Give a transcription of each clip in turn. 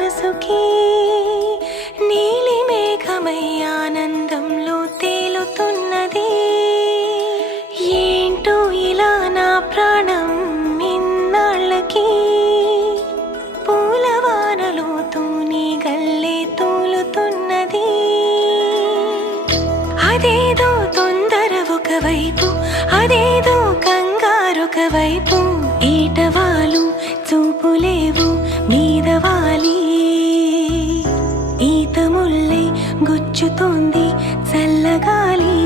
మనసుకి నీలి మేఘమై ఆనందంలో తేలుతున్నది. ఏంటో ఇలా నా ప్రాణం ఇన్నాళ్ళకి పూలవానలో తూని గల్లే తూలుతున్నది. అదేదో తొందర ఒకవైపు, అదేదో కంగారొకవైపు, ఈటవాలు చూపులేవు మీదవాలి. ఈత ముల్లై గుచ్చుతోంది చల్లగాలి.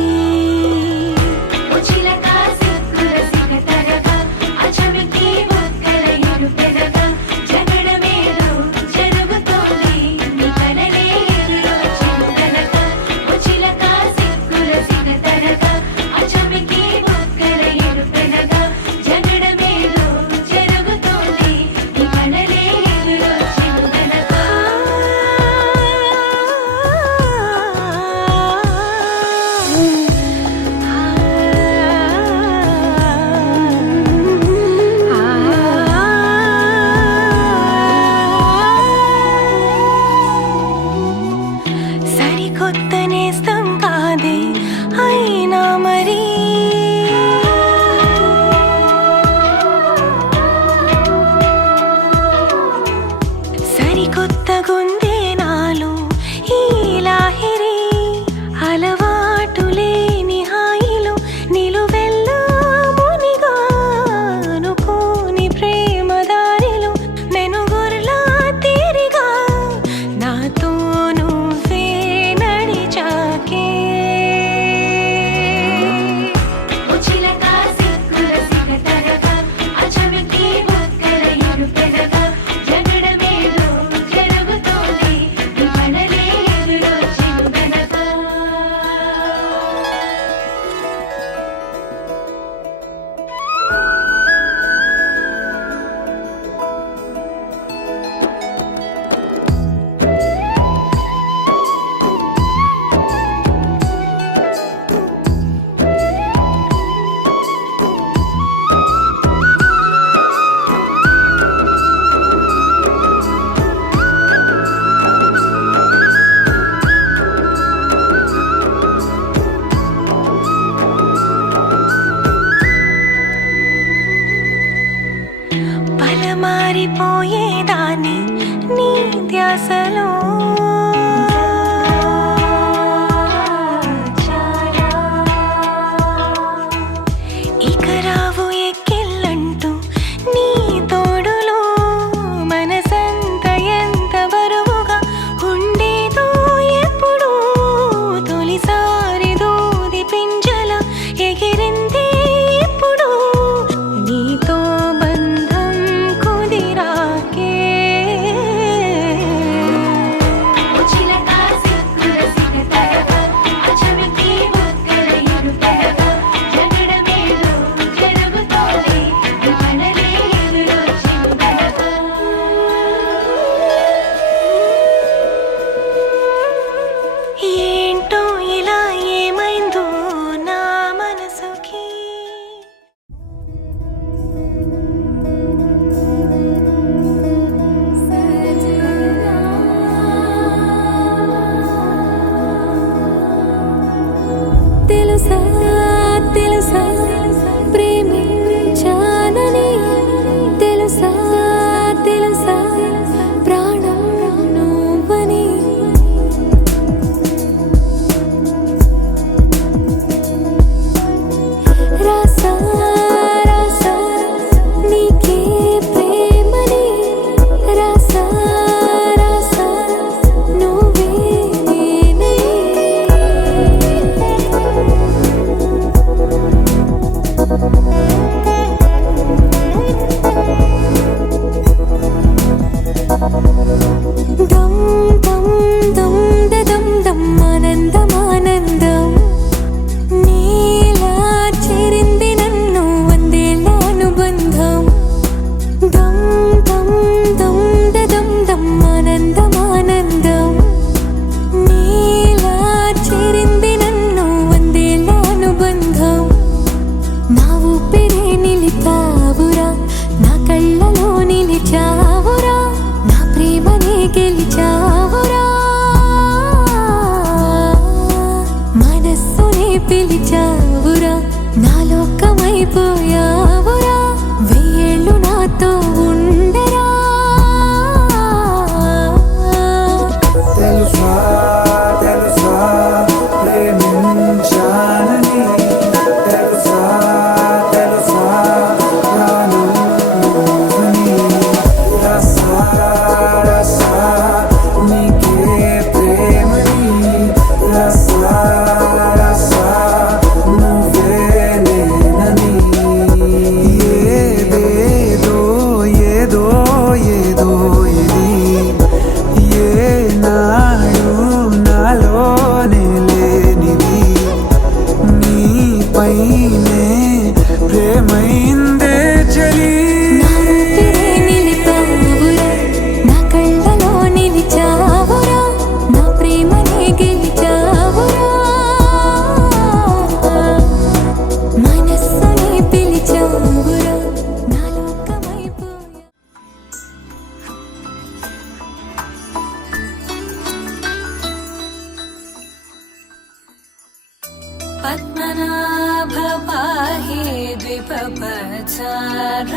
కొత్తగుందే నాలో ఈ లాహిరి, అలవాటు లేని హాయిలో నిలువెల్లా మునిగా అనుకోని ప్రేమ దారిలో మెనుగుర్లా తీరిగా నాతో నువ్వే నడిచాకే. మారిపోయేదాన్ని నీ ధ్యాసలో, ఇక రావు ఎక్కిళ్ళంటూ నీ తోడులో మనసంత ఎంత బరువుగా ఉండేదో ఎప్పుడు. తొలిసారి దూది పింజల ఎగిరింది ఇప్పుడు నీతో ప్రేమించానని తెలుసా తెలుసా ప్రాణం నువ్వని. రాసా రాసా నీకే ప్రేమని, రాసా రాసా నువ్వే నేనై. దమ్ దమ్ దమ్ దమ్ దమ్ ఆనందం ఆనందం నీలా చేరింది నన్ను వందేళ్ళ అనుబంధం. దమ్ దమ్ దమ్ దమ్ దమ్ ఆనందం ఆనందం నీలా చేరింది నన్ను వందేళ్ళ అనుబంధం. నా ఊపిరే నిలిపావురా, నా కళ్ళలో నిలిచావురా, నా ప్రేమ నీకే ఇది ఏనాడు నాలోనే లేనిది నీపైనే ప్రేమైందే చలి నా ఊపిరే నిలిపావురా, నా కళ్ళలో నిలిచావురా, నా ప్రేమనే గెలిచావురా, మనస్సుని పిలిచావురా, నా లోకమైపోయా. పద్మనాభ పాహి ద్విపపచార,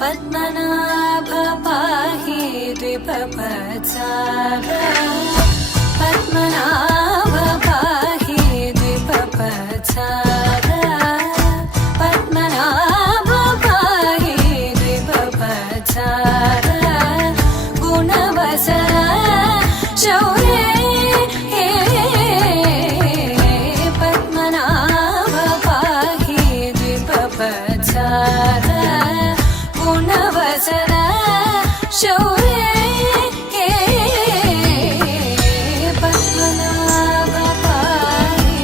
పద్మనాభ పాహి ద్విపపచార, పద్మనాభ పాహి ద్విపపచార, పద్మనాభ పాహి ద్విపపచార, గుణవసర శౌర్యే పద్మనాభ పాహి ద్విపపచార, గుణవసర శౌర్యే పద్మనాభ పాహి.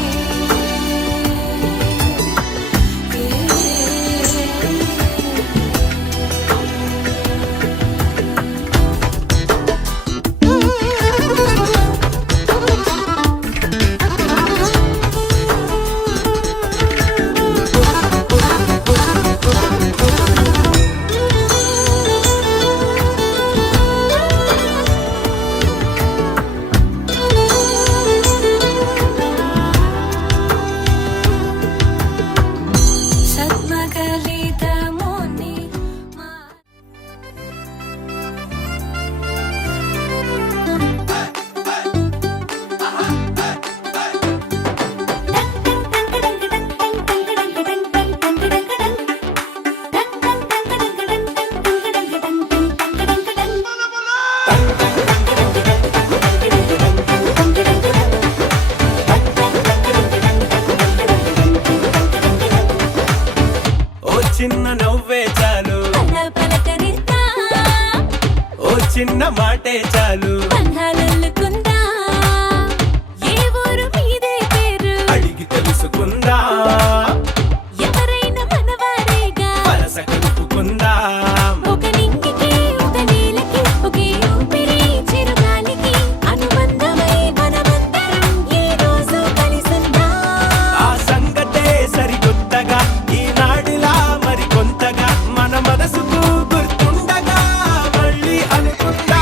సద్మగలితముని మా ఓ చిన్న నవ్వే చాలు, పలకరిస్తా, ఓ చిన్న మాటే చాలు, బంధాలల్లుకుందా, ఏ ఊరు మీదే పేరు, అడిగి తెలుసుకుందా, ఎవరైనా మనవారేగా, వరస కలుపుకుందా, ఒక నింగికి ఒక నీలకి ఒకే ఊపిరి చిరుగాలికి అనుబంధమై మనమందరం ఈ రోజు కలిసుందాం. ఆ సంగతే సరికొత్తగా ఈనాడిలా మరి కొంతగా మన మనసుకు గుర్తుండగా మళ్ళీ అనుకుందా.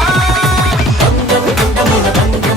బంధం బంధముల బంధం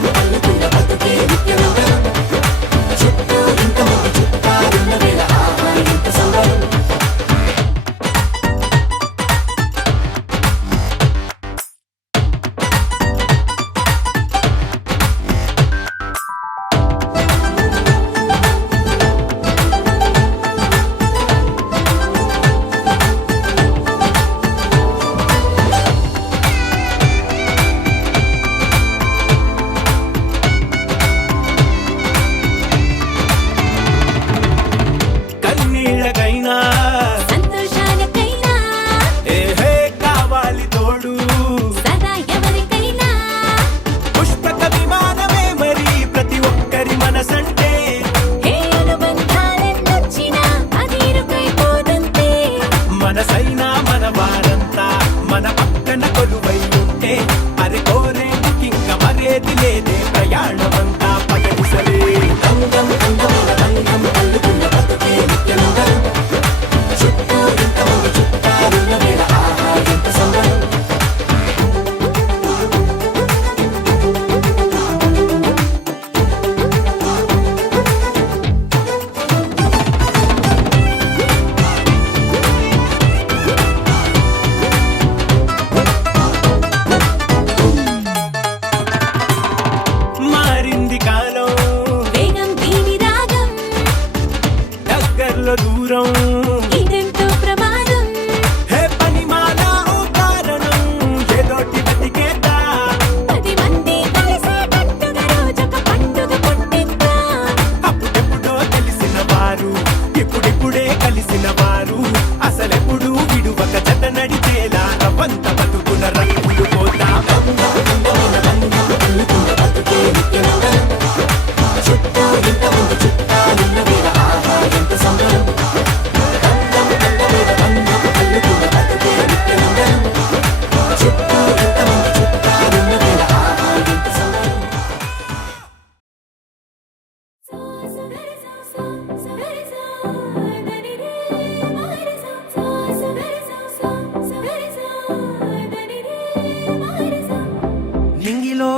చేతిలో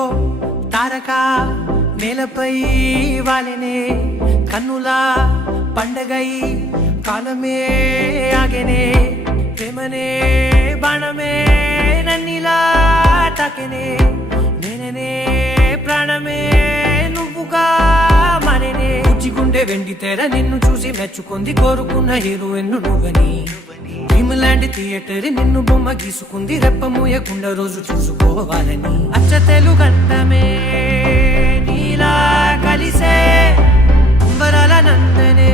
తారక నేలపై వాలినే కన్నులా పండగై కాలమే ఆగెనే ప్రేమనే బాణమే నన్నిలా తాకెనే నేననే ప్రాణమే నువ్వుగా మరేనే గుండె వెండి తెర నిన్ను చూసి మెచ్చుకుంది కోరుకున్న హీరోయిన్ నువ్వని భీములాంటి థియేటర్ నిన్ను బొమ్మ గీసుకుంది రెప్ప మూయకుండా రోజు చూసుకోవాలని అచ్చ తెలుగంటమే నీలా కలిసే అంబరాల నందనే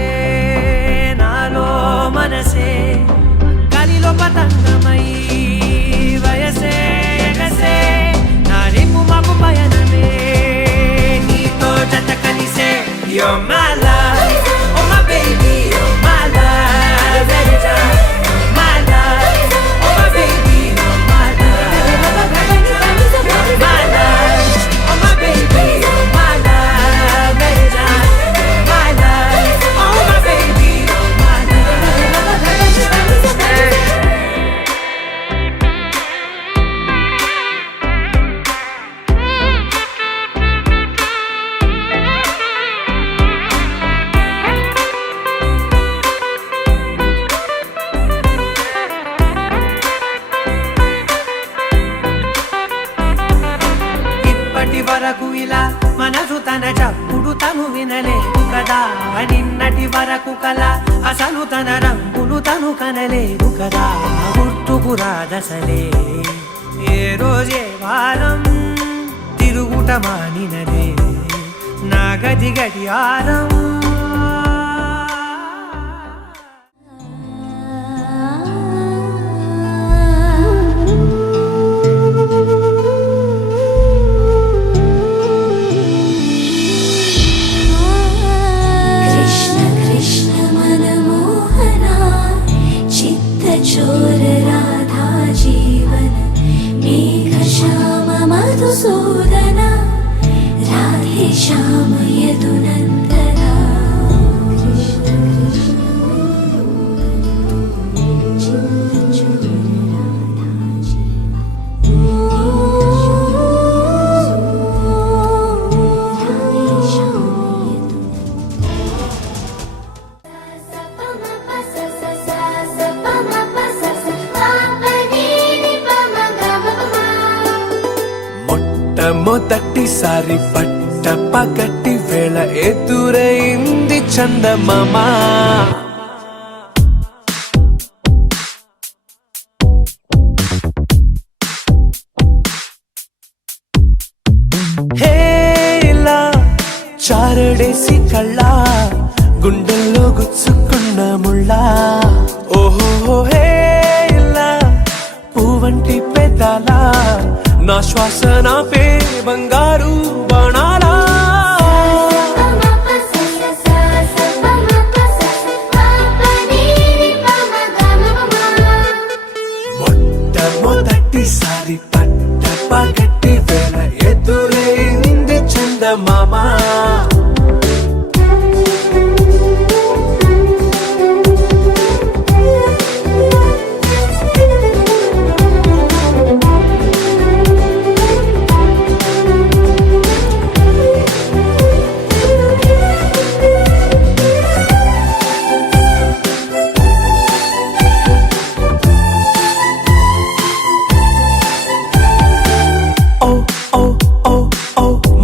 నాలో మనసే గాలిలో పతంగమై వయసే ఎగసే నా రేపు మాకు పయనమే నీతో జత కలిసే You're my love, oh my baby, you're my love, you're my love, oh my baby, you're my love, you're my love, oh my baby, you're my love, you're my love, oh my baby, you're my ఇప్పటి వరకు ఇలా మనసు తన చప్పుడు తను వినలేదు కదా నిన్నటి వరకు కల అసలు తన రంగులు తను కనలేదు కదా గుర్తుకు రాదసలే ఏ రోజే వారం తిరుగుట మానినదే నా గది గడియారం కృష్ణ కృష్ణ మనమోహన చిత్తచోర రాధా జీవన మేఘ శ్యామ మధుసూదన రాధే శ్యామ యదునందన మొట్టమొదటిసారి పట్ట పగటి వేళ ఎదురైంది చందమామ హేలా చారడేసి కళ్ళ గుండెల్లో గుచ్చుకున్న ముళ్ళ ఓహో హేలా పువ్వంటి పెదాల నా శ్వాస నా పే బంగారు బాణాలా మొట్టమొదటిసారి పట్ట పగటి వేళ ఎదురైంది చందమామ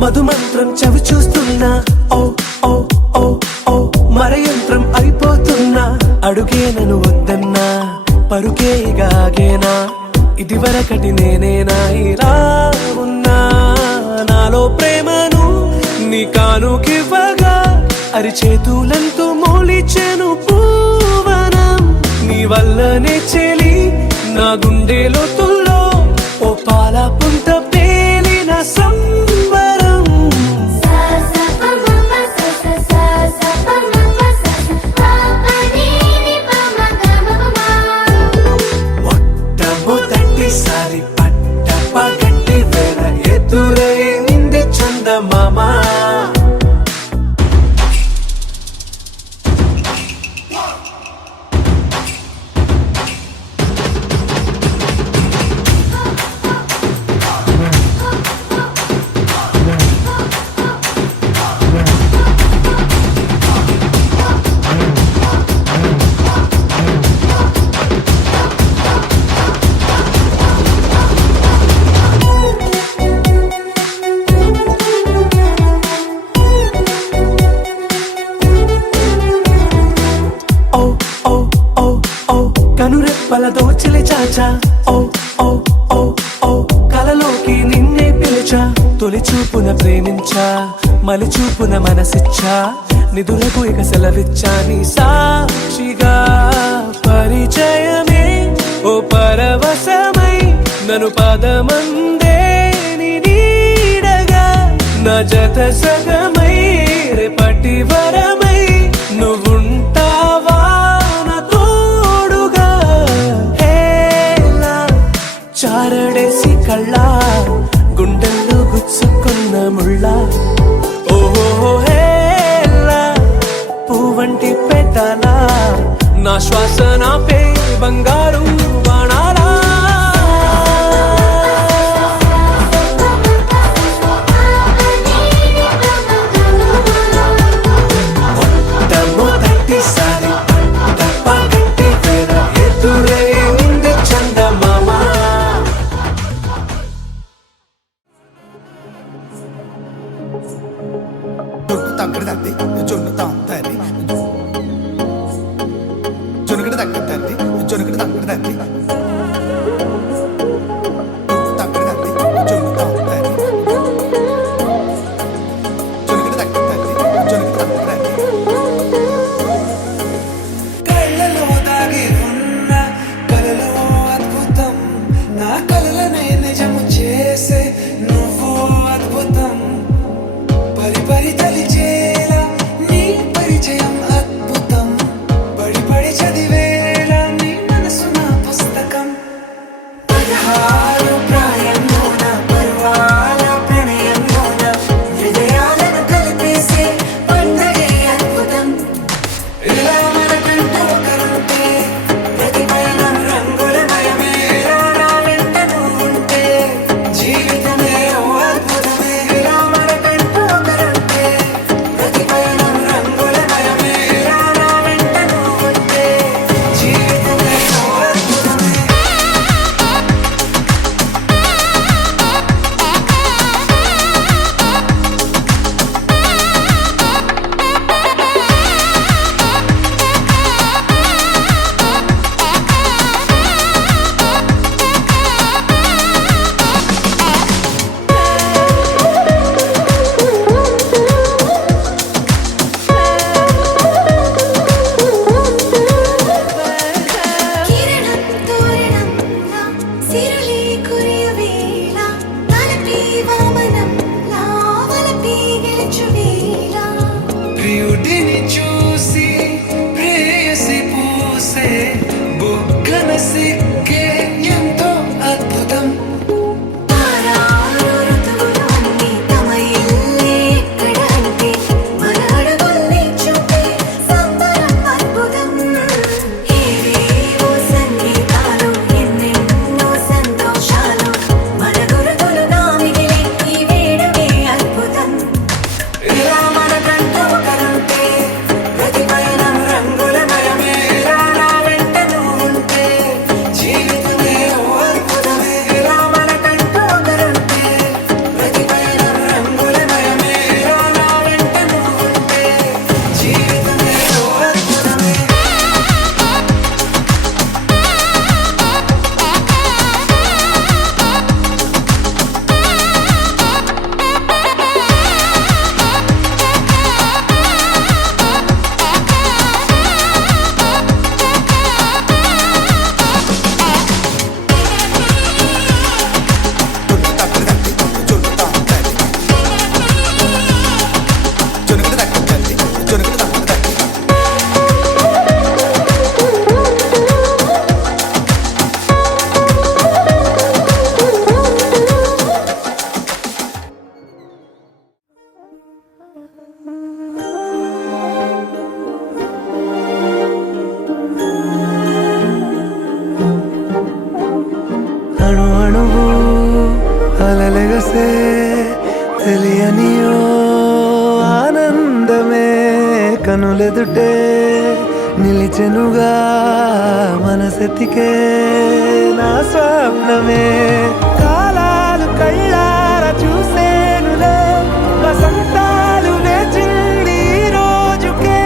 మధుమంత్రం చవి చూస్తున్నా ఓ ఓ ఓ ఓ మరయంత్రం అయిపోతున్నా అడుగే నన్ను వద్దన్నా పరుకేగాగేనా ఇది వరకటి నేనేనా ఇలా ఉన్నా నాలో ప్రేమను నీ కానుకివ్వగా అరిచేతులంతో మోలిచెను పూవనం నీ వల్లనే చెలి నా గుండెలో తుల్లో ఓ పాల పుంత పేలిన సంబరం మొట్టమొదటిసారి పట్ట పగటి వేళ ఎదురైంది చందమామ వచ్చా తొలి చూపున ప్రేమించా మలి చూపున మనసిచ్చా నిధులకు ఇక సెలవిచ్చా నీ సాక్షిగా పరిచయమే ఓ పరవశమై నన్ను పదమందే నీ నీడగా నా జత సగమై రేపటి వరమై నువ్వుంటావా నా తోడుగా హేలా చారడేసి కళ్ళ గుండెల్లో గుచ్చుకున్న ముళ్ళ ఓహో హేలా పువ్వంటి పెట్టాల నా శ్వాస నాపే బంగారు బాణాలా మొదటిసారి పగటి వేళ ఎదురైంది చందమామ జొన్ను తగ్గడి తల్లి జొన్ను తాంతల్లి జొనుగడి తగ్గడి తల్లి జొనుగడి తగ్గడి తల్లి తగ్గడి తల్లి జొన్ను తాంతల్లి జొనుగడి తగ్గడి తల్లి జొనుగడి తగ్గడి తల్లి కళ్ళలో దాగి ఉన్న కలలో అద్భుతం నా కలలనే నిజము చేసే నువ్వు అద్భుతం పరి పరి తలిచేలా నీ పరిచయం అద్భుతం పడి పడి చదివేలా నీ మనసు నా పుస్తకం 16 ప్రాయంలోన పర్వాల ప్రణయంలోన హృదయాలను కలిపేసే పండగే అద్భుతం ఇలా మనకంటూ ఒకరుంటే ప్రతి పయనం రంగులమయమే ఇలా నా వెంట నువ్వుంటే జీవితమే ఓ అద్భుతమే ఇలా మనకంటూ ఒకరుంటే ప్రతి పయనం రంగులమయమే ఇలా నా వెంట నువ్వుంటే జీవితమే ఓ అద్భుతమే కిరణం తోరణంలా సిరులే కురియవేళ తలపి వామనంలా వలపి గెలుచువేళ ప్రియుడిని చూసి ప్రేయసి పూసే బుగ్గన సిగ్గే ఎంతో అద్భుతం తారారు ఋతువులన్నీ తమ ఇల్లే ఎక్కడంటే మన అడుగుల్ని చూపే సంబరం అద్భుతం ఏవేవో సంగీతాలు ఎన్నెన్నో సంతోషాలు మన గురుతులుగా మిగిలే ఈ వేడుకే అద్భుతం ఇలా మనకంటూ ఒకరుంటే ప్రతి పయనం రంగులమయమే ఇలా నా వెంట నువ్వుంటే జీవితమే ఓ అద్భుతమే ఇలా మనకంటూ ఒకరుంటే ప్రతి పయనం రంగులమయమే ఇలా నా వెంట నువ్వుంటే జీవితమే ఓ అద్భుతమే జొన్ను తగ్గడి తల్లి జొన్ను తాంతల్లి జొనుగడి తగ్గడి తల్లి జొనుగడి తగ్గడి తల్లి అణు అణువు అలలెగసే తెలియనియో ఆనందమే కనులెదుటే నిలిచెనుగా మనసెతికే నా స్వప్నమే కాలాలు కళ్ళార చూసేనులే వసంతాలు లేచింది ఈ రోజుకే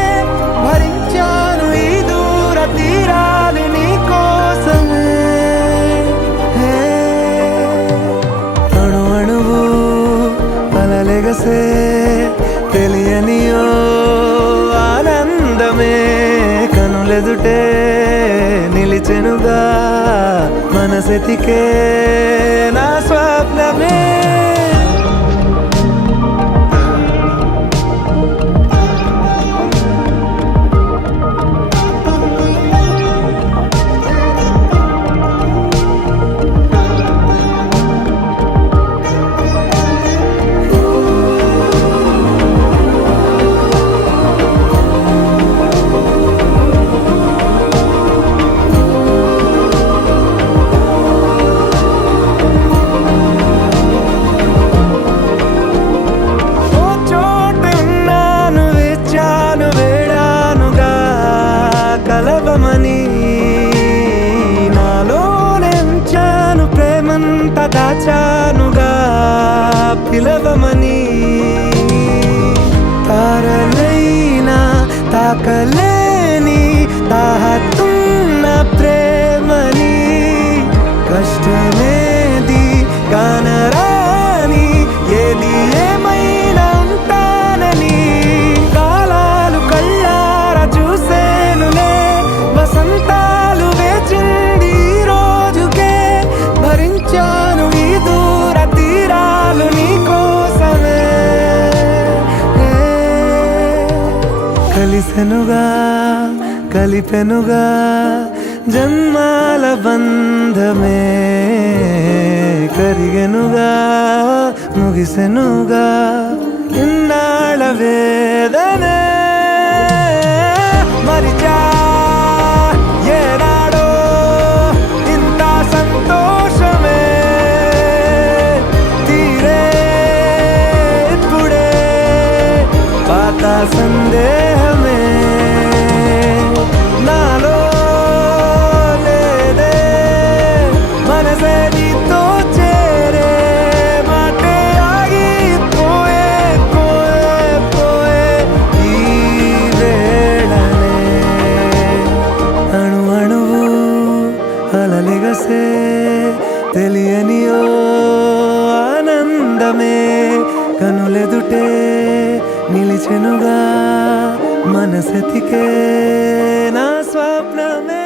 భరించాను ఈ దూర తీరాలు నీ కోసమే అణు అణువు అలలెగసే తెలియనియో ఆనందమే కనులెదుటే నిలిచెనుగా మనసెతికే నా స్వప్నమే దాచానుగా పిలవమని తారలైనా తాకలేని తాహతున్న ప్రేమని కష్టమేది కానరాని ఏది ఏమైనా ఉంటానని కాలాలు కళ్ళార చూసేనులే వసంతాలు వేచింది ఈ రోజుకే భరించాను ఈ దూర తీరాలు నీ కోసమే కలిసెనుగా కలిపెనుగా జన్మాల బంధమే కరిగెనుగా ముగిసెనుగా ఇన్నాళ్ళ వేదనే మరిచా ఏనాడో ఇంత సంతోషమే తీరే ఇప్పుడే పాత సందేహమే నాలో లేదే మనసే నీతో చేరే మాటే ఆగిపోయే పోయే పోయే ఈ వేళనే అణు అణువు అలలెగసే తెలియనియో ఆనందమే కనులెదుటే నిలిచెనుగా మనసెతికే నా స్వప్నమే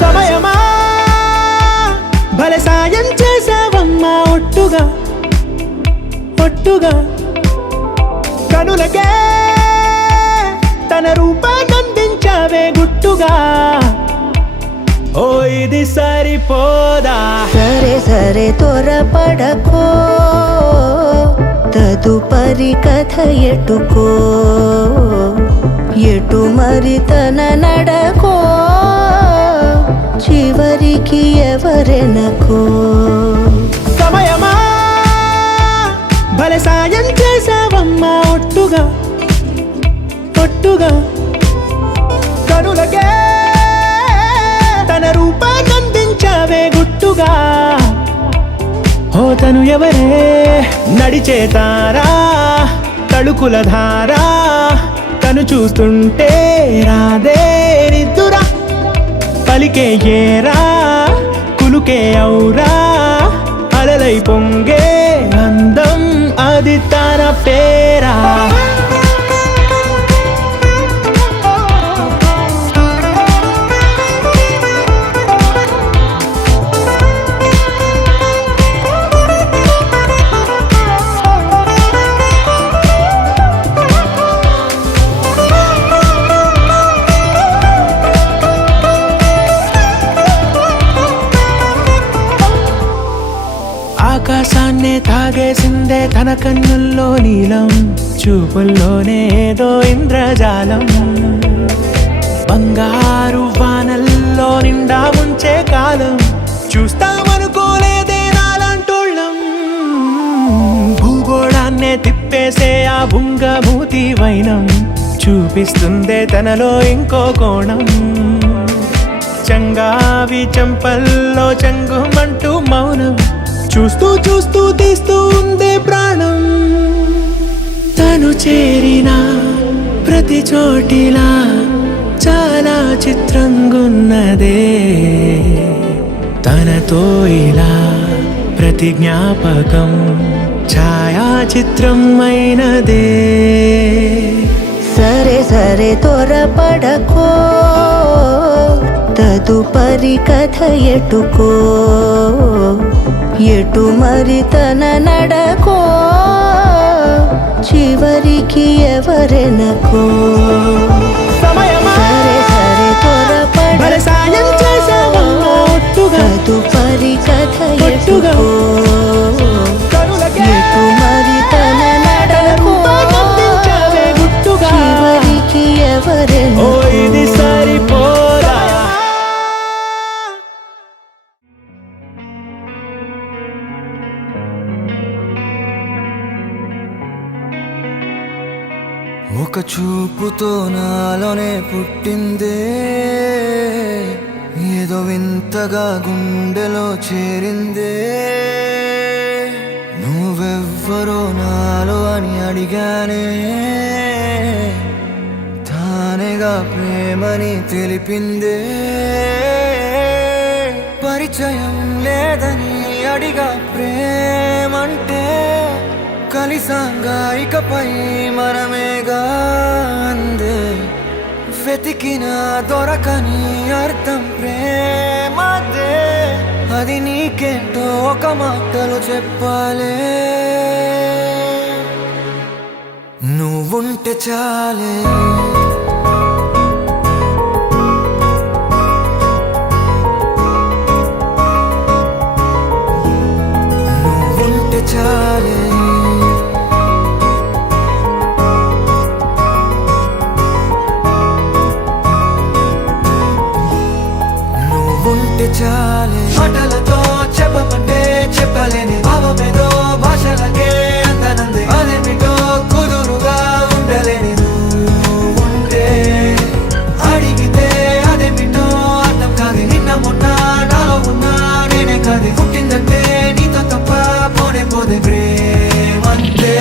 సమయమా భలే సాయం చేసావమ్మా ఒట్టుగా ఒట్టుగా కనులకే తన రూపాన్నందించావే గుట్టుగా ఓ ఇది సరిపోదా సరే సరే త్వరపడకో తదుపరి కథ ఎటుకో ఎటు మరి తన నడకో చివరికి ఎవరెనకో సమయమా భలే సాయం చేసావమ్మా ఒట్టుగా ఒట్టుగా కనులకే తన రూపాన్నందించావే గుట్టుగా ఓ తను ఎవరే నడిచే తారా తళుకుల ధారా తను చూస్తుంటే రాదే నిద్దురా పలికే ఏరా కులుకే ఔరా అలలై పొంగే అందం అది తన పేరా ఆకాశాన్నే తాగేసిందే తన కన్నుల్లో నీలం చూపుల్లోనే ఏదో ఇంద్రజాలం బంగారు వానల్లో నిండా ముంచే కాలం చూస్తామనుకోలేదే నాలాంటోళ్ళం భూగోళాన్నే తిప్పేసే ఆ బుంగమూతి వైనం చూపిస్తుందే తనలో ఇంకో కోణం చంగావి చెంపల్లో చెంగుమంటూ మౌనం చూస్తూ చూస్తూ తీస్తూ ఉందే ప్రాణం. తను చేరిన ప్రతి చోటిలా చాలా చిత్రంగున్నదే. తనతో ఇలా ప్రతి జ్ఞాపకం ఛాయాచిత్రం అయినదే. సరే సరే త్వరపడకో, తదుపరి కథ ఎటుకో, ఎటు మరి తన నడకో, చివరికి ఎవరెనకో. సమయమా సరే సరే మరి సాయం చేసావమ్మా ఒట్టుగా, తదుపరి కథ ఒట్టుగా. ఎటుకో, కనులకే ఎటు మరి తన నడకో, పంపించావే గుట్టుగా. చివరికి ఓ ఎవరెనకో. ఇది సరిపోదా. ఒక చూపుతో నాలోనే పుట్టిందే, ఏదో వింతగా గుండెలో చేరిందే. నువ్వెవ్వరో నాలో అని అడిగానే, తానేగా ప్రేమని తెలిపిందే. పరిచయం లేదని అడిగా ప్రేమంటే, కలిసాంగా ఇకపై మనమేగా అందే. వెతికిన దొరకని అర్థం ప్రేమదే, అది నీకేంటో ఒక మాటలు చెప్పాలే. నువ్వుంటే చాలే, నువ్వుంటే చాలే. నువ్వుంటే చాలే. మాటలతో చెప్పమంటే చెప్పలేని భావమేదో భాషలకే అందనంది. అదేమిటో కుదురుగా ఉండలేని నువ్వుంటే, అడిగితే అదేమిటో అర్థం కాదు. నిన్న మొన్న నాలో ఉన్నా నేనే కాదు. పుట్టిందంటే నీతో తప్ప పోనే పోదే ప్రేమంతే.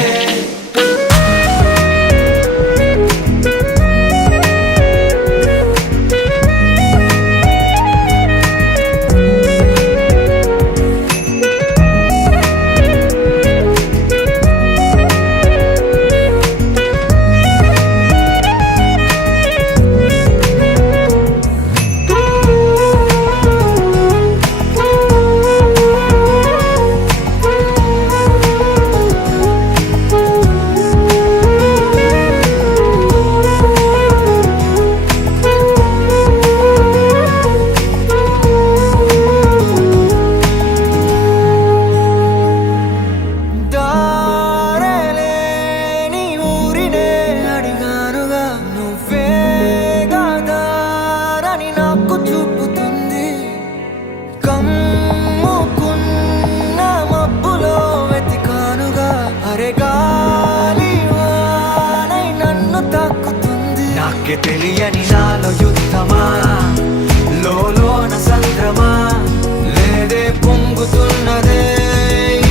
దారేలేని ఊరినే అడిగానుగా, నువ్వేగా దారని నాకు చూపుతుంది. కమ్ముకున్న మబ్బులో వెతికానుగా, అరే గాలి వానై నన్ను తాకుతుంది. నాకే తెలియని నాలో యుద్ధమా, లోన సంద్రమా, లేదే పొంగుతున్నదే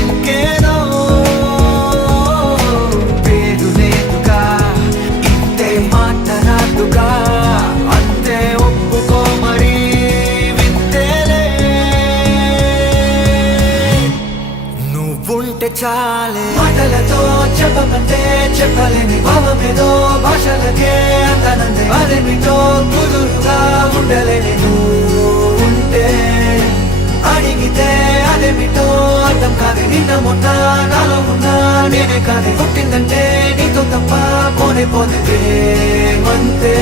ఇంకేదో. పేరు లేదుగా, ఇంతే మాట రాదుగా, అంతే ఒప్పుకో మరి వింతేలే. నువ్వుంటే చాలే. మాటలతో చెప్పమంటే చెప్పలేని భావమేదో భాషలకే అందనందే. అదేమిటో కుదురుగా ఉండలేని నువ్వుంటే, అడిగితే అదేమిటో అర్థం కాదు. నిన్న మొన్న నాలో ఉన్నా నేనే కాదు. పుట్టిందంటే నీతో తప్ప పోనే పోతే ప్రేమంతే.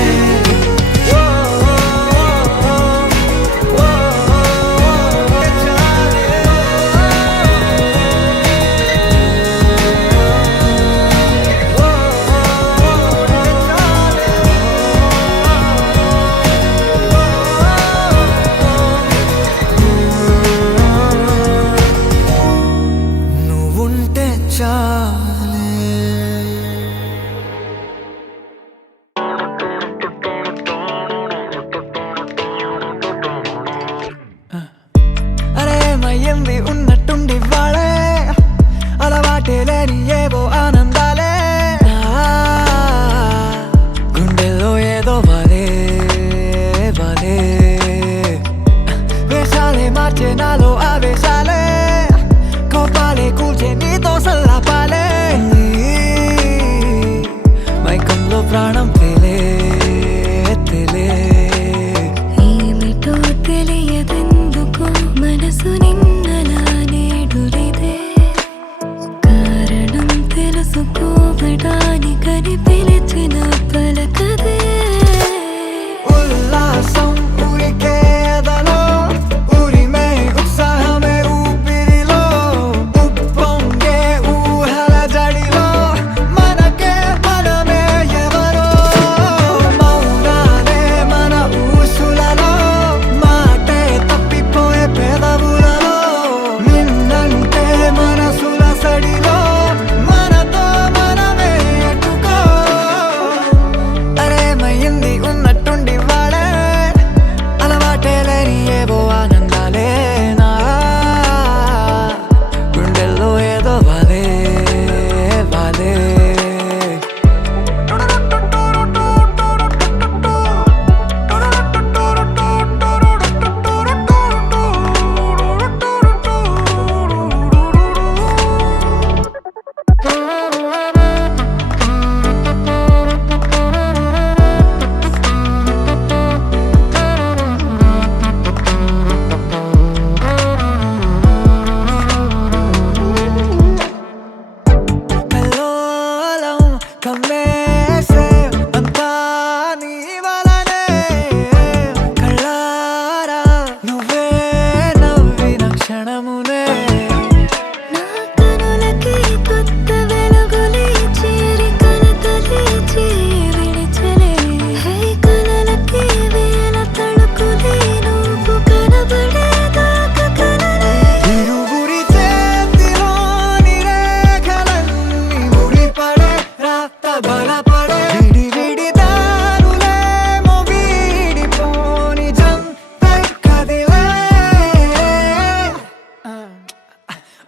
నువ్వుంటే చాలే. నా కనులకి కొత్త వెలుగులే చేరి కలతలే విడిచలే హే కలలకి వేల తళుకులే నువ్వు కనబడేదాకా కలలే ఇరువురి చేతిలోని రేఖలన్నీ ముడిపడే రాత బలపడే విడి విడి దారులేమో వీడిపోని జంటై కదిలే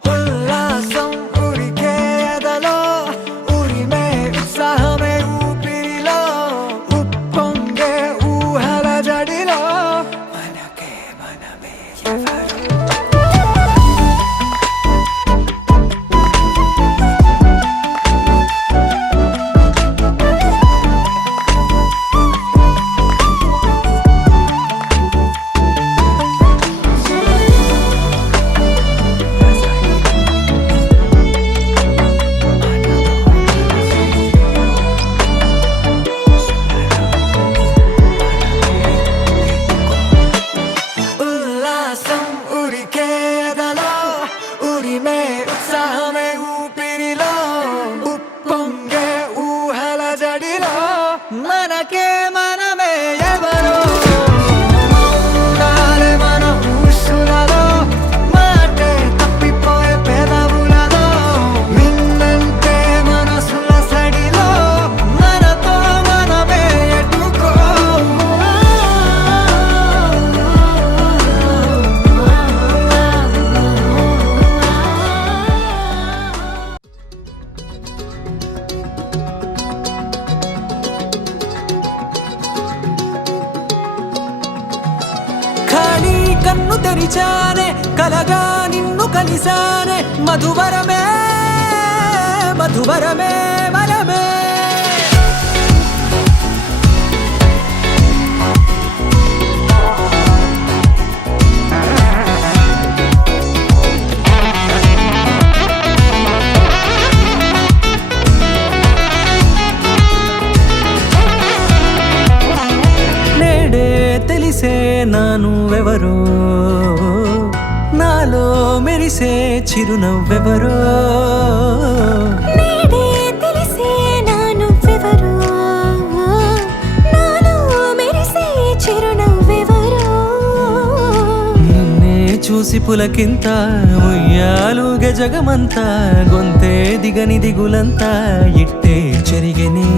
ఉల్లాసం ఉరికే ఎదలో ఉరిమే ఉత్సాహమే ఊపిరిలో ఉప్పొంగే ఊహల జడిలో మనకే మనమే ఎవరు ఉల్లాసం ఉరికే ఎదలో ఉరిమే ఉత్సాహమే ఊపిరిలో ఉప్పొంగే ఊహల జడిలో మనకే మనమే ఎవరో మౌనాలే మన ఊసులలో మాటే తప్పిపోయే పెదవులలో మిన్నంటే మనసుల సడిలో మనతో మనమే ఎటుకో ఖాళీ కన్ను తెరిచానే కలగా నిన్ను కలిసానే మధువరమే మధువరమే వరమే నేడే తెలిసే నానువెవరో నాలో మెరిసే చిరునవ్వెవరో నేడే తెలిసే నా నువ్వెవరో నాలో మెరిసే చిరునవ్వెవరో నిన్నే చూసి పులకింత ఉయ్యాలుగే జగమంతా గొంతే దిగని దిగులంతా ఇట్టే చెరిగెనే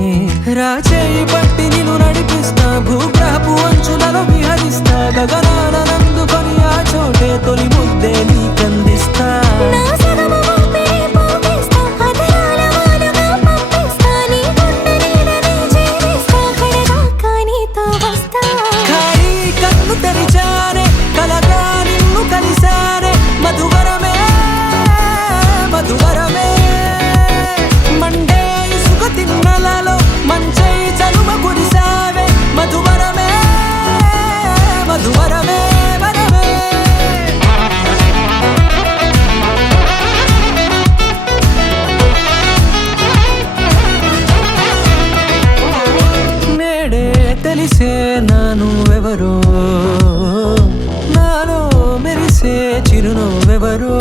రాచేయి పట్టి నిన్ను నడిపిస్తా భూగ్రహపు అంచులలో విహరిస్తా గగనాన నందుకొని ఆ చోటే తొలి ముద్దే నీకందిస్తా నా సగము ఊపిరి పోగేస్తా అదరాల వానగా పంపిస్తా నీ గుండె నీడనే జీవిస్తా కడదాకా నీతో వస్తా ఖాళీ కన్ను తెరిచానే కలగా నిన్ను కలిసానే మధువరమే మధువరమే మండే ఇసుక తిన్నలలో మంచై చలువ కురిసావే మధువరమే మధువరమే వరమే నేడే తెలిసే నానువెవరో నాలో మెరిసే చిరునవ్వెవరో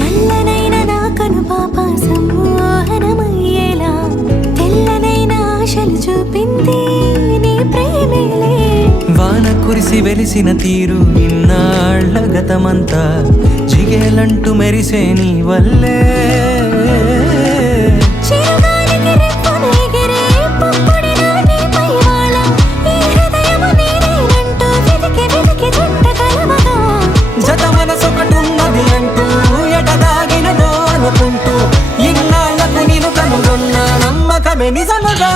నల్లనైన నా కనుపాప సమ్మోహనమయ్యేలా తెల్లనైన ఆశలు చూపింది నీ ప్రేమేలే వాన కురిసి వెలిసిన తీరు ఇన్నాళ్ళ గతమంతా జిగేలంటూ మెరిసే నీ వల్లే చిరుగాలికి రెప్పన ఎగిరే పుప్పొడిన నీపై వాళ ఈ హృదయము నీదేనంటూ వెతికి వెతికి జంట కలవగా జత మనసొకటున్నది అంటూ ఎటదాగినదో అనుకుంటూ ఇన్నాళ్లకు నేను కనుగొన్న నమ్మకమే నిజముగా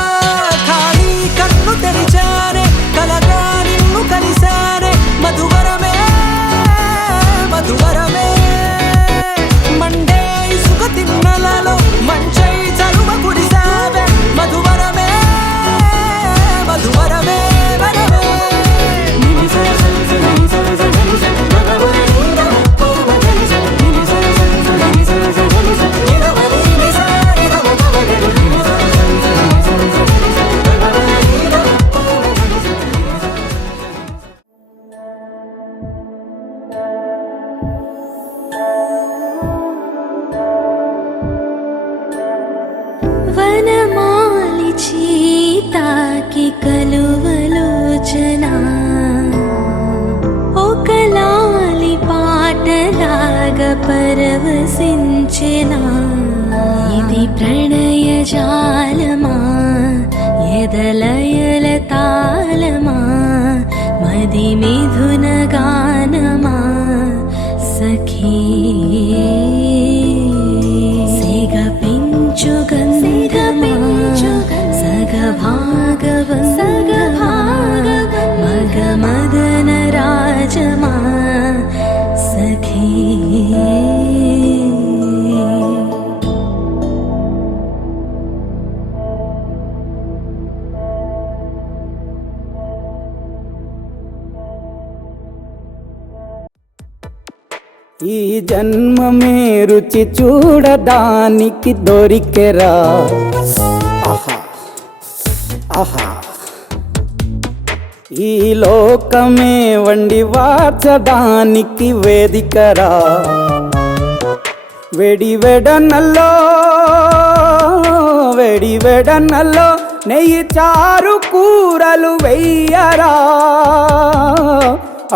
ఖాళీ కన్ను తెరిచానే కలగా నిన్ను కలిసానే మధువరమే మధువరమే మండే ఇసుక తిన్న పరవశించెనా ఇది ప్రణయ జాలమా ఎదలయల తాళమా మది మిథున గానమా సఖీ సిగ పెంచు గంధమా సగ భాగవ మగ మదన రాజమా సఖీ ఈ జన్మమే రుచి చూడడానికి దొరికెరా ఆహా ఆహా ఈ లోకమే వండి వార్చడానికి వేదికరా వెడి వెడనల్లో నెయ్యి చారు కూరలు వెయ్యరా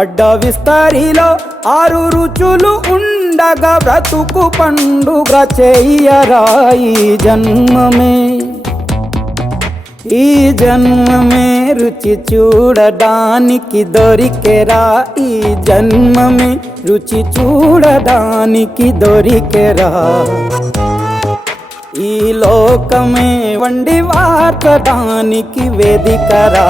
అడ్డ విస్తరిలో 6 రుచులు ఉండగా బ్రతుకు పండుగ చెయ్యరా ఈ జన్మమే రుచి చూడడానికి దొరికెరా ఈ జన్మమే రుచి చూడడానికి దొరికెరా ఈ లోకమే వండి వార్చడానికి వేదికరా